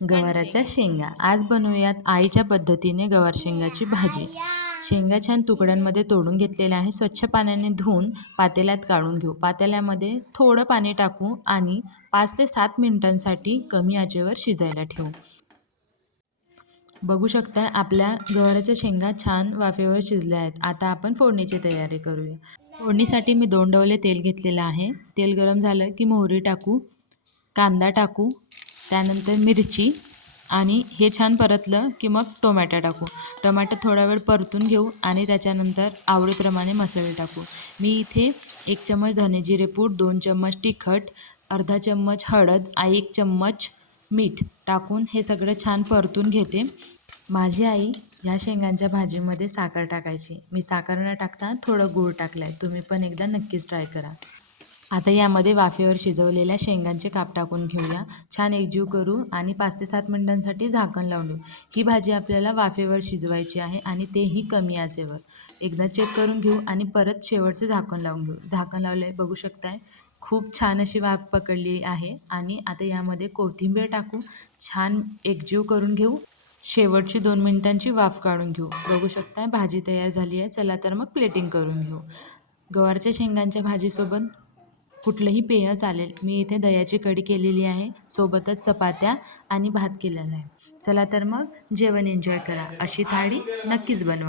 गवाराच्या शेंगा. आज बनवूयात आईच्या पद्धतीने गवार शेंगाची भाजी. शेंगा छान तुकड्यांमध्ये तोडून घेतलेल्या आहे. स्वच्छ पाण्याने धुवून पातेल्यात काढून घेऊ. पातेल्यामध्ये थोडं पाणी टाकू आणि 5 ते 7 मिनिटांसाठी कमी आचेवर शिजायला ठेवू. बघू शकता आपल्या गवाराच्या शेंगा छान वाफेवर शिजल्या आहेत. आता आपण फोडणीची तयारी करूया. फोडणीसाठी मी 2 डवले तेल घेतलेलं आहे. तेल गरम झालं की मोहरी टाकू, कांदा टाकू, त्यानंतर मिरची आणि हे छान परतलं की मग टोमॅटो टाकू. टोमॅटो थोडा वेळ परतून घेऊ आणि त्याच्यानंतर आवडीप्रमाणे मसाले टाकू. मी इथे 1 चम्मच धने जिरे पूड, 2 चम्मच तिखट, अर्धा चम्मच हळद, 1 चम्मच मीठ टाकून हे सगळं छान परतून घेते. माझी आई ह्या शेंगांच्या भाजीमध्ये साखर टाकायची. मी साखर न टाकता थोडं गूळ टाकलं आहे. तुम्ही पण एकदा नक्कीच ट्राय करा. आता यामध्ये वाफेवर शिजवलेल्या शेंगांचे काप टाकून घेऊया. छान एकजीव करू आणि 5 ते 7 मिनिटांसाठी झाकण लावून देऊ. ही भाजी आपल्याला वाफेवर शिजवायची आहे आणि तेही कमी आचेवर. एकदा चेक करून घेऊ आणि परत शेवटचे झाकण लावून घेऊ. झाकण लावले बघू शकताय. खूप छान अशी वाफ पकडली आहे आणि आता यामध्ये कोथिंबीर टाकू. छान एकजीव करून घेऊ. शेवटची 2 मिनिटांची वाफ काढून घेऊ. बघू शकताय भाजी तयार झाली आहे. चला तर मग प्लेटिंग करून घेऊ. गवारच्या शेंगांच्या भाजीसोबत कुठलंही पेय चालेल. मी इथे दह्याची कढी केलेली आहे. सोबतच चपात्या आणि भात केलेला आहे. चला तर मग जेवण एन्जॉय करा. अशी थाळी नक्कीच बनवा.